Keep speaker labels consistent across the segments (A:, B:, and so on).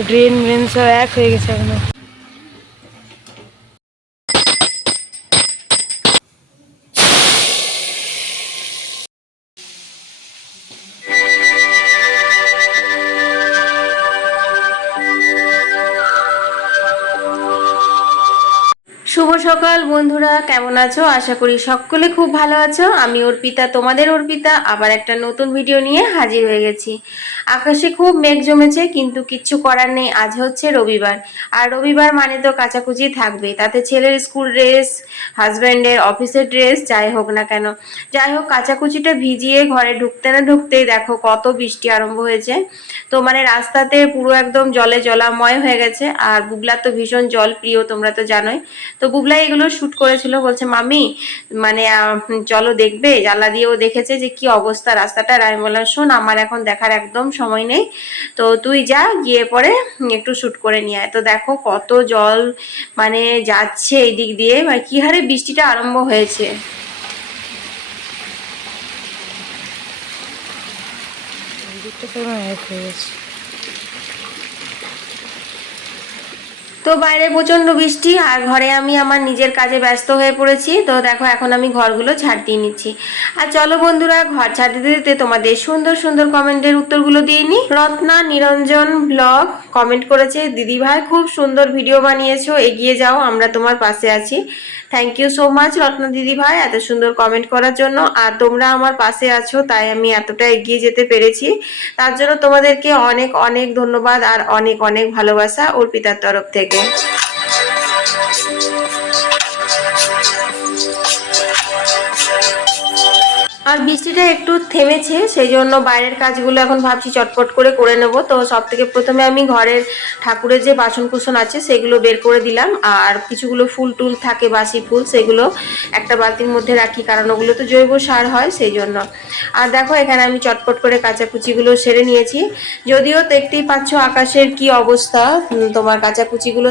A: Drain brain সব এক হয়ে গেছে একদম
B: বন্ধুরা, কেমন আছো? আশা করি সকলে খুব ভালো আছো। আমি অর্পিতা, তোমাদের অর্পিতা। আবার একটা নতুন ভিডিও নিয়ে হাজির হয়ে গেছি। আকাশে খুব মেঘ জমেছে, কিন্তু কিচ্ছু করার নেই। আজ হচ্ছে রবিবার। আর রবিবার মানে তো কাচাকুচি থাকবে তাতে ছেলের স্কুল ড্রেস, হাজব্যান্ডের অফিসের ড্রেস, যাই হোক না কেন। যাই হোক, কাচাকুচিটা ভিজিয়ে ঘরে ঢুকতে না ঢুকতেই দেখো কত বৃষ্টি আরম্ভ হয়েছে। তো মানে রাস্তাতে পুরো একদম জলে জলাময় হয়ে গেছে। আর বুগলার তো ভীষণ জল প্রিয়, তোমরা তো জানোই। তো বুগলা এগুলো শ্যুট করেছিল, বলছে মামি মানে চলো দেখবে। জ্বালা দিয়েও দেখেছে যে কি অবস্থা রাস্তাটার। আমি বললাম, শোন, আমার এখন দেখার একদম সময় নেই। তো তুই যা, গিয়ে পরে একটু শ্যুট করে নিয়ে আয়। তো দেখো কত জল মানে যাচ্ছে এই দিক দিয়ে। মানে কি হারে বৃষ্টিটা আরম্ভ হয়েছে।
A: দিকটা হয়ে গেছে
B: তো বাইরে প্রচণ্ড বৃষ্টি, আর ঘরে আমি আমার নিজের কাজে ব্যস্ত হয়ে পড়েছি। তো দেখো, এখন আমি ঘরগুলো ছাড় দিয়ে নিচ্ছি। আর চলো বন্ধুরা, ঘর ছাড় দিতে দিতে তোমাদের সুন্দর সুন্দর কমেন্টের উত্তরগুলো দিয়ে নি রত্না নিরঞ্জন ব্লগ কমেন্ট করেছে দিদি ভাই খুব সুন্দর ভিডিও বানিয়েছো, এগিয়ে যাও, আমরা তোমার পাশে আছি। Thank you so much Ratna দিদি ভাই, এত সুন্দর কমেন্ট করার জন্য। আর তোমরা আমার পাশে আছো, তাই আমি এতটা এগিয়ে যেতে পেরেছি। তার জন্য তোমাদেরকে অনেক অনেক ধন্যবাদ আর অনেক অনেক ভালোবাসা অর্পিতার তরফ থেকে। আর বৃষ্টিটা একটু থেমেছে সেই জন্য বাইরের কাজগুলো এখন ভাবছি চটপট করে করে নেব। তো সব থেকে প্রথমে আমি ঘরের ঠাকুরের যে বাসন কুসন আছে, সেগুলো বের করে দিলাম। আর কিছুগুলো ফুল টুল থাকে বাসি ফুল, সেগুলো একটা বালতির মধ্যে রাখি, কারণ ওগুলো তো জৈব সার হয় সেই জন্য আর দেখো, এখানে আমি চটপট করে কাচাকুচিগুলো সেরে নিয়েছি। যদিও দেখতেই পাচ্ছ আকাশের কি অবস্থা তোমার কাচাকুচিগুলো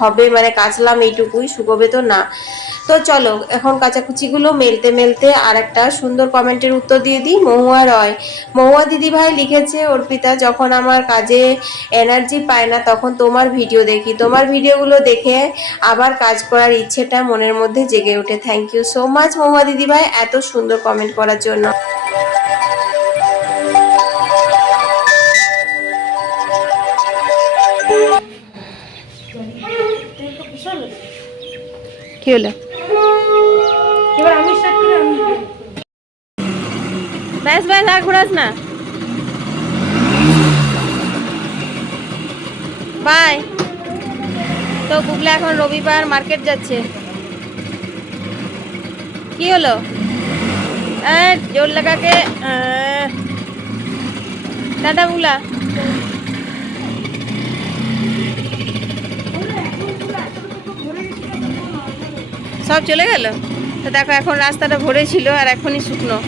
B: হবে মানে কাচলাম এইটুকুই শুকোবে তো না। তো চলো, এখন কাচাকুচিগুলো মেলতে মেলতে আর একটা সুন্দর কমেন্টের উত্তর দিয়ে দিই মহুয়া রয়। মহুয়া দিদি ভাই লিখেছে অর্পিতা যখন আমার কাজে এনার্জি পায় না তখন তোমার ভিডিও দেখি। তোমার ভিডিওগুলো দেখে আবার কাজ করার ইচ্ছেটা মনের মধ্যে জেগে ওঠে। Thank you so much Mahua দিদি ভাই এত সুন্দর কমেন্ট করার জন্য।
A: কি হলো এবার আমি স্টার্ট করি আমি
B: ব্যাস ব্যাস, আর ঘোরাস না। বাই তো গুগলে এখন রবিবার মার্কেট যাচ্ছে। কি হলো? জোর লাগাকে টাটা বুগলা সব চলে গেল? তো দেখো, এখন রাস্তাটা ভরে ছিল আর এখনই শুকনো।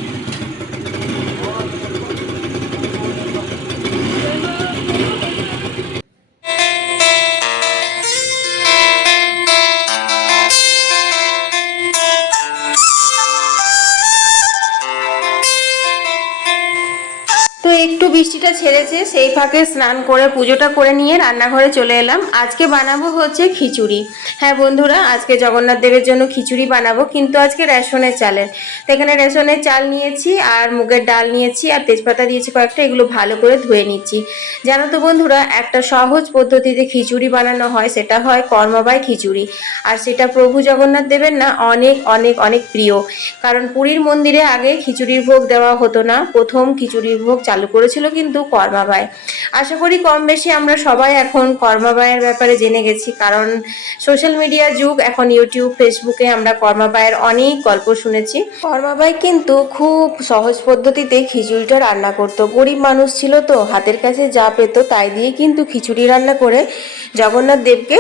B: ছেড়েছে, সেই ফাঁকে স্নান করে, পুজোটা করে নিয়ে রান্নাঘরে চলে এলাম। আজকে বানাবো হচ্ছে খিচুড়ি। হ্যাঁ বন্ধুরা, আজকে জগন্নাথ দেবের জন্য খিচুড়ি বানাবো, কিন্তু আজকে রেশনের চালের। তো এখানে রেশনের চাল নিয়েছি, আর মুগের ডাল নিয়েছি, আর তেজপাতা দিয়েছি কয়েকটা, এগুলো ভালো করে ধুয়ে নিচ্ছি। জানো তো বন্ধুরা, একটা সহজ পদ্ধতিতে খিচুড়ি বানানো হয়, সেটা হয় কর্মবাই খিচুড়ি। আর সেটা প্রভু জগন্নাথ দেবের না, অনেক অনেক অনেক প্রিয়। কারণ পুরীর মন্দিরে আগে খিচুড়ির ভোগ দেওয়া হতো না। প্রথম খিচুড়ির ভোগ চালু করেছিল কিন্তু কর্মাবাই আশা করি কম বেশি আমরা সবাই এখন কর্মাবায়ের ব্যাপারে জেনে গেছি, কারণ সোশ্যাল মিডিয়ার যুগ, এখন ইউটিউব ফেসবুকে আমরা কর্মাবায়ের অনেক গল্প শুনেছি। কর্মাবাই কিন্তু খুব সহজ পদ্ধতিতে খিচুড়িটা রান্না করতো। গরিব মানুষ ছিল তো, হাতের কাছে যা পেত তাই দিয়ে কিন্তু খিচুড়ি রান্না করে জগন্নাথ দেবকে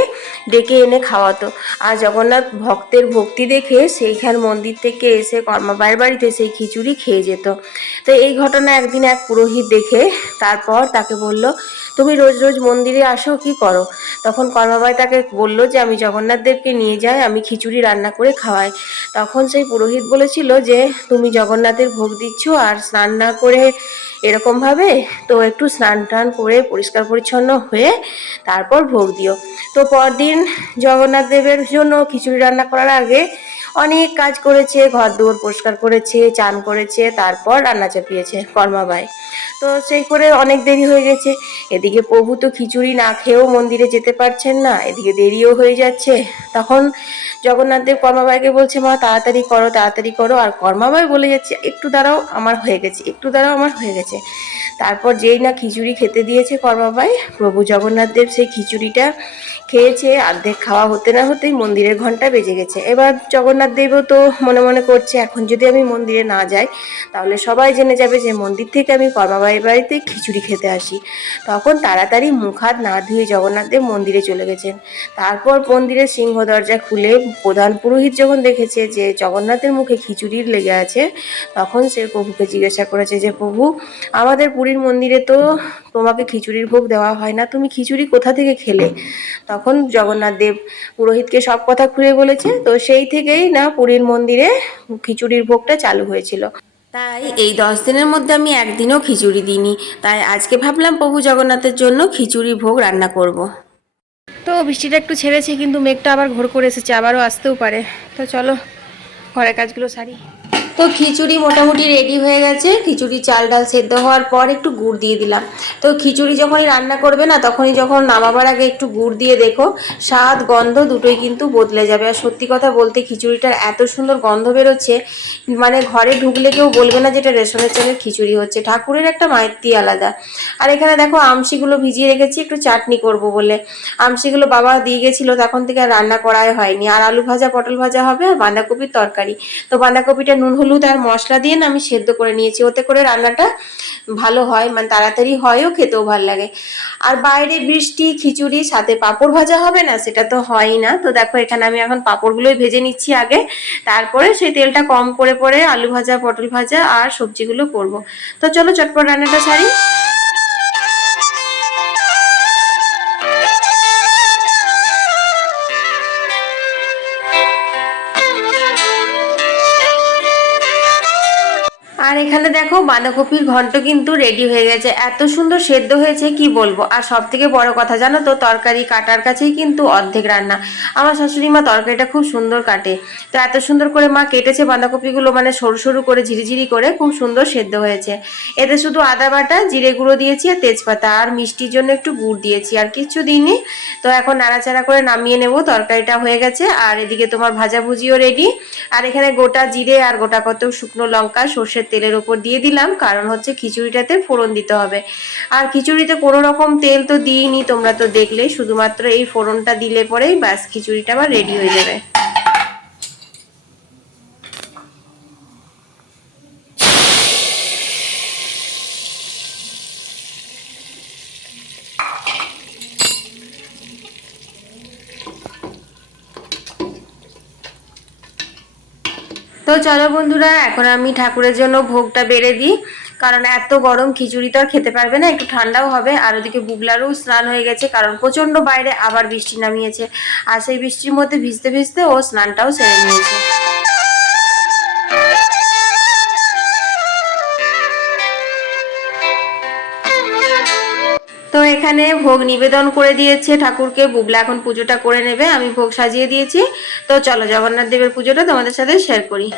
B: ডেকে এনে খাওয়াতো। আর জগন্নাথ ভক্তের ভক্তি দেখে সেইখান মন্দির থেকে এসে কর্মাবাইয়ের বাড়িতে সেই খিচুড়ি খেয়ে যেত। তো এই ঘটনা একদিন এক পুরোহিত দেখে তারপর তাকে বলল, তুমি রোজ রোজ মন্দিরে আসো, কি করো? তখন কর্মাবাই তাকে বলল যে, আমি জগন্নাথ দেবকে নিয়ে যাই, আমি খিচুড়ি রান্না করে খাওয়াই। তখন সেই পুরোহিত বলেছিল যে, তুমি জগন্নাথের ভোগ দিচ্ছ আর স্নান না করে এরকমভাবে তো একটু স্নান টান করে পরিষ্কার পরিচ্ছন্ন হয়ে তারপর ভোগ দিও। তো পরদিন জগন্নাথ দেবের জন্য খিচুড়ি রান্না করার আগে অনেক কাজ করেছে ঘর দুয়ার পরিষ্কার করেছে, চান করেছে, তারপর রান্না চাপিয়েছে কর্মাবাই তো সেই করে অনেক দেরি হয়ে গেছে। এদিকে প্রভু তো খিচুড়ি না খেয়েও মন্দিরে যেতে পারছেন না, এদিকে দেরিও হয়ে যাচ্ছে। তখন জগন্নাথ দেব কর্মাবাইকে বলছে, মা, তাড়াতাড়ি করো তাড়াতাড়ি করো। আর কর্মাবাই বলে যাচ্ছে, একটু দাঁড়াও, আমার হয়ে গেছে, একটু দাঁড়াও, আমার হয়ে গেছে। তারপর যেই না খিচুড়ি খেতে দিয়েছে কর্মাবাই প্রভু জগন্নাথ দেব সেই খিচুড়িটা খেয়েছে, অর্ধেক খাওয়া হতে না হতেই মন্দিরের ঘণ্টা বেজে গেছে। এবার জগন্নাথ দেবও তো মনে মনে করছে, এখন যদি আমি মন্দিরে না যাই, তাহলে সবাই জেনে যাবে যে মন্দির থেকে আমি কর্মাবাইয়ের বাড়িতে খিচুড়ি খেতে আসি। তখন তাড়াতাড়ি মুখ হাত না ধুয়ে জগন্নাথ দেব মন্দিরে চলে গেছেন। তারপর মন্দিরের সিংহ দরজা খুলে প্রধান পুরোহিত যখন দেখেছে যে জগন্নাথের মুখে খিচুড়ির লেগে আছে, তখন সে প্রভুকে জিজ্ঞাসা করেছে যে, প্রভু, আমাদের পুরীর মন্দিরে তো তোমাকে খিচুড়ির ভোগ দেওয়া হয় না তুমি খিচুড়ি কোথা থেকে খেলে? তখন জগন্নাথ দেব পুরোহিতকে সব কথা খুলে বলেছে তো সেই থেকেই না পুরীর মন্দিরে খিচুড়ির ভোগটা চালু হয়েছিল। তাই এই দশ দিনের মধ্যে আমি একদিনও খিচুড়ি দিইনি তাই আজকে ভাবলাম প্রভু জগন্নাথের জন্য খিচুড়ি ভোগ রান্না করব। তো বৃষ্টিটা একটু ছেড়েছে কিন্তু মেঘটা আবার ঘোর করে এসেছে আবারও আসতেও পারে। তো চলো ঘরের কাজগুলো সারি। তো খিচুড়ি মোটামুটি রেডি হয়ে গেছে। খিচুড়ি, চাল, ডাল সেদ্ধ হওয়ার পর একটু গুড় দিয়ে দিলাম। তো খিচুড়ি যখনই রান্না করবে না, তখনই যখন নামাবার আগে একটু গুড় দিয়ে দেখো, স্বাদ, গন্ধ দুটোই কিন্তু বদলে যাবে। আর সত্যি কথা বলতে খিচুড়িটার এত সুন্দর গন্ধ বেরোচ্ছে মানে ঘরে ঢুকলে কেউ বলবে না যেটা রেশনের চালের খিচুড়ি হচ্ছে। ঠাকুরের একটা মাইতি আলাদা। আর এখানে দেখো আমসিগুলো ভিজিয়ে রেখেছি, একটু চাটনি করব বলে। আমসিগুলো বাবা দিয়ে গেছিল, তখন থেকে আর রান্না করাই হয়নি। আর আলু ভাজা, পটল ভাজা হবে, আর বাঁধাকপির তরকারি। তো বাঁধাকপিটা নুন হলুদ আর মশলা দিয়ে না আমি সেদ্ধ করে নিয়েছি। ওতে করে রান্নাটা ভালো হয় মানে তাড়াতাড়ি হয়ও খেতেও ভালো লাগে। আর বাইরে বৃষ্টি খিচুড়ি, সাথে পাঁপড় ভাজা হবে না, সেটা তো হয়ই না। তো দেখো, এখানে আমি এখন পাঁপড়গুলোই ভেজে নিচ্ছি আগে। তারপরে সেই তেলটা কম করে, পরে আলু ভাজা, পটল ভাজা আর সবজিগুলো করব। তো চলো চটপট রান্নাটা সারি। এখানে দেখো বাঁধাকপির ঘন্ট কিন্তু রেডি হয়ে গেছে। এত সুন্দর সেদ্ধ হয়েছে, কি বলব? আর সব থেকে বড় কথা জানো তো, তরকারি কাটার কাছেই কিন্তু অর্ধেক রান্না। আমার শাশুড়ি মা তরকারিটা খুব সুন্দর কাটে। তো এত সুন্দর করে মা কেটেছে বাঁধাকপিগুলো মানে সরু সরু করে ঝিরিঝিরি করে খুব সুন্দর সেদ্ধ হয়েছে। এতে শুধু আদা বাটা, জিরে গুঁড়ো দিয়েছি আর তেজপাতা, আর মিষ্টির জন্য একটু গুড় দিয়েছি আর কিচ্ছু দিইনি। তো এখন নাড়াচাড়া করে নামিয়ে নেব, তরকারিটা হয়ে গেছে। আর এদিকে তোমার ভাজাভুজিও রেডি আর এখানে গোটা জিরে আর গোটা কত শুকনো লঙ্কা, সর্ষের তেলের ওপর দিয়ে দিলাম, কারণ হচ্ছে খিচুড়িটাতে ফোড়ন দিতে হবে। আর খিচুড়িতে কোনো রকম তেল তো দিইনি, তোমরা তো দেখলেই শুধুমাত্র এই ফোড়নটা দিলে পরেই ব্যাস খিচুড়িটা আবার রেডি হয়ে যাবে। তো চলো বন্ধুরা, এখন আমি ঠাকুরের জন্য ভোগটা বেড়ে দিই। কারণ এত গরম, খিচুড়ি তো আর খেতে পারবে না, একটু ঠান্ডাও হবে। আর ওদিকে বুগলারও স্নান হয়ে গেছে, কারণ প্রচণ্ড বাইরে আবার বৃষ্টি নামিয়েছে। আর সেই বৃষ্টির মধ্যে ভিজতে ভিজতে ও স্নানটাও সেরে নিয়েছে। এখানে ভোগ নিবেদন করে দিয়েছে ঠাকুরকে। বুগলা এখন পুজোটা করে নেবে, আমি ভোগ সাজিয়ে দিয়েছি। তো চলো জগন্নাথ দেবের পুজোটা তোমাদের সাথে শেয়ার করি।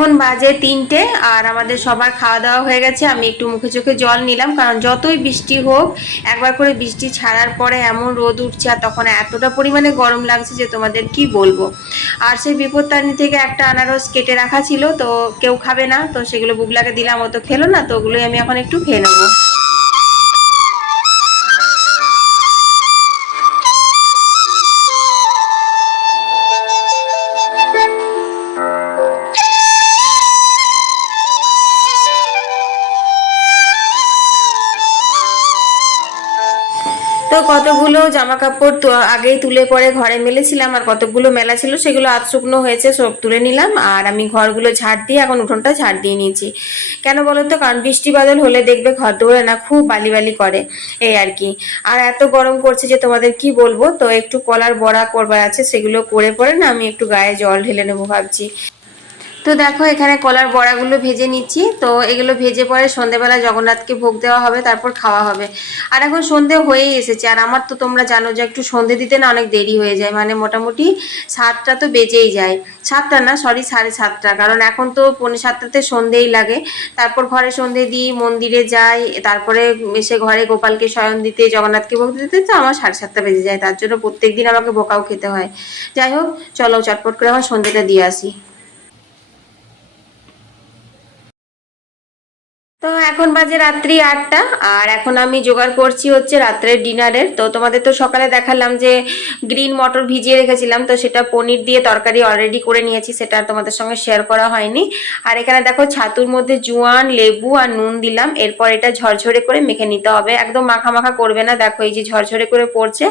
B: এখন বাজে তিনটে আর আমাদের সবার খাওয়া দাওয়া হয়ে গেছে। আমি একটু মুখে চোখে জল নিলাম, কারণ যতই বৃষ্টি হোক, একবার করে বৃষ্টি ছাড়ার পরে এমন রোদ উঠছে আর তখন এতটা পরিমাণে গরম লাগছে যে তোমাদের কি বলব। আর সেই বিপত্তারিণী থেকে একটা আনারস কেটে রাখা ছিল, তো কেউ খাবে না, তো সেগুলো বুবলাকে দিলাম, ও তো খেলো না, তো ওগুলোই আমি এখন একটু খেয়ে নেব। কতগুলো জামা কাপড় তো আগেই তুলে পরে ঘরে মেলেছিলাম আর কতগুলো মেলা ছিল সেগুলো আধ শুকনো হয়েছে, সব তুলে নিলাম আর আমি ঘরগুলো ঝাড় দিয়ে এখন উঠোনটা ঝাড় দিয়ে নিয়েছি। কেন বলো তো? কারণ বৃষ্টি বাদল হলে দেখবে ঘর দৌড়ে না খুব বালি বালি করে, এই আর কি। আর এত গরম করছে যে তোমাদের কি বলব? তো একটু কলার বড়া করবার আছে, সেগুলো করে পরে না আমি একটু গায়ে জল ঢেলে নেব ভাবছি। তো দেখো, এখানে কলার বড়াগুলো ভেজে নিচ্ছি। তো এগুলো ভেজে পরে সন্ধেবেলা জগন্নাথকে ভোগ দেওয়া হবে, তারপর খাওয়া হবে। আর এখন সন্ধে হয়েই এসেছে। আর আমার তো তোমরা জানো যে একটু সন্ধে দিতে না অনেক দেরি হয়ে যায়। মানে মোটামুটি সাতটা তো বেজেই যায়। সাতটা না সরি সাড়ে সাতটা। কারণ এখন তো পৌনে সাতটাতে সন্ধেই লাগে। তারপর ঘরে সন্ধে দিই, মন্দিরে যাই, তারপরে এসে ঘরে গোপালকে শয়ন দিতে, জগন্নাথকে ভোগ দিতে। তো আমার সাড়ে সাতটা বেজে যায়। তার জন্য প্রত্যেক দিন আমাকে বোকাও খেতে হয়। যাই হোক, চলো চটপট করে আমার সন্ধেটা দিয়ে আসি। তো এখন বাজে রাত্রি আটটা, আর এখন আমি জোগাড় করছি হচ্ছে রাত্রের ডিনারের। তো তোমাদের তো সকালে দেখালাম যে গ্রিন মটর ভিজিয়ে রেখেছিলাম, তো সেটা পনির দিয়ে তরকারি অলরেডি করে নিয়েছি, সেটা তোমাদের সঙ্গে শেয়ার করা হয়নি। আর এখানে দেখো ছাতুর মধ্যে জোয়ান, লেবু আর নুন দিলাম, এরপর এটা ঝরঝরে করে মেখে নিতে হবে। একদম মাখা মাখা করবে না, দেখো এই যে ঝরঝরে করে পড়ছে।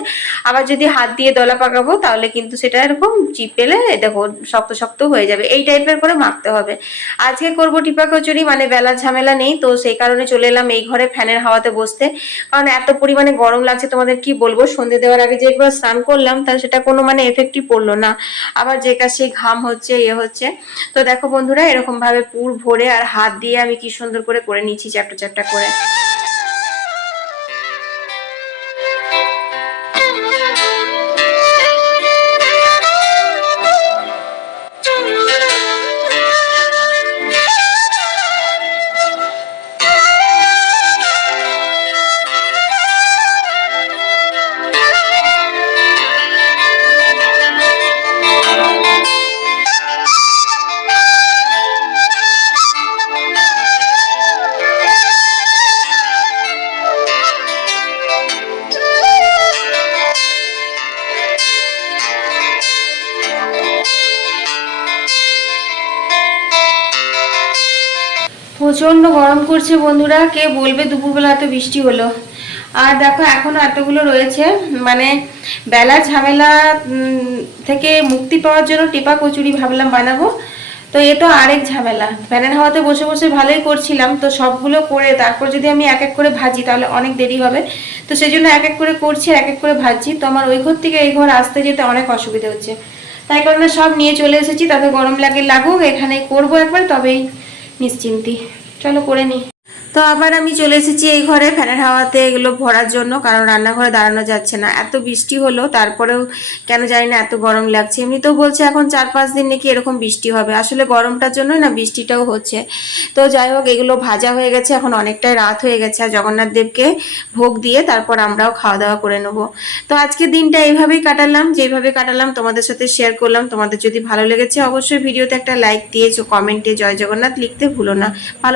B: আবার যদি হাত দিয়ে দলা পাকাবো, তাহলে কিন্তু সেটা এরকম চিপেলে দেখো শক্ত শক্ত হয়ে যাবে। এই টাইপের করে মাখতে হবে। আজকে করব টিপা কচুরি মানে বেলা ঝামেলা নেই, তো সেই কারণে চলে এলাম এই ঘরে ফ্যানের হাওয়াতে বসতে। কারণ এত পরিমাণে গরম লাগছে, তোমাদের কি বলব? সন্ধে দেওয়ার আগে যে একবার স্নান করলাম, তা সেটা কোনো মানে এফেক্টই পড়ল না। আবার যে কাছে ঘাম হচ্ছে ইয়ে হচ্ছে। তো দেখো বন্ধুরা এরকম ভাবে পুর ভরে আর হাত দিয়ে আমি কি সুন্দর করে করে নিচ্ছি চ্যাপটা চ্যাপটা করে। প্রচণ্ড গরম করছে বন্ধুরা। কে বলবে, দুপুরবেলা এত বৃষ্টি হলো। আর দেখো, এখনও এতগুলো রয়েছে। মানে বেলা ঝামেলা থেকে মুক্তি পাওয়ার জন্য টেপা কচুরি ভাবলাম বানাবো। তো এ তো আরেক ঝামেলা। ফ্যানের হাওয়াতে বসে বসে ভালোই করছিলাম। তো সবগুলো করে তারপর যদি আমি এক এক করে ভাজি, তাহলে অনেক দেরি হবে। তো সেই জন্য এক এক করে করছি এক এক করে ভাজছি। তো আমার ওই ঘর থেকে এই ঘর আসতে যেতে অনেক অসুবিধা হচ্ছে। তাই কারণে সব নিয়ে চলে এসেছি। তাতে গরম লাগে লাগুক এখানে করব একবার, তবেই নিশ্চিন্তি। চলো করে নি। তো আবার আমি চলে এসেছি এই ঘরে ফ্যানের হাওয়াতে এগুলো ভরার জন্য, কারণ রান্নাঘরে দাঁড়ানো যাচ্ছে না। এত বৃষ্টি হলো, তারপরেও কেন জানি না এত গরম লাগছে। এমনিতেও বলছে এখন চার পাঁচ দিন নাকি এরকম বৃষ্টি হবে। আসলে গরমটার জন্যই না বৃষ্টিটাও হচ্ছে। তো যাই হোক, এগুলো ভাজা হয়ে গেছে, এখন অনেকটাই রাত হয়ে গেছে, আর জগন্নাথ দেবকে ভোগ দিয়ে তারপর আমরাও খাওয়া দাওয়া করে নেব। তো আজকে দিনটা এইভাবেই কাটালাম, যেভাবে কাটালাম তোমাদের সাথে শেয়ার করলাম। তোমাদের যদি ভালো লেগেছে, অবশ্যই ভিডিওতে একটা লাইক দিয়েছ কমেন্টে জয় জগন্নাথ লিখতে ভুলো না। ভালো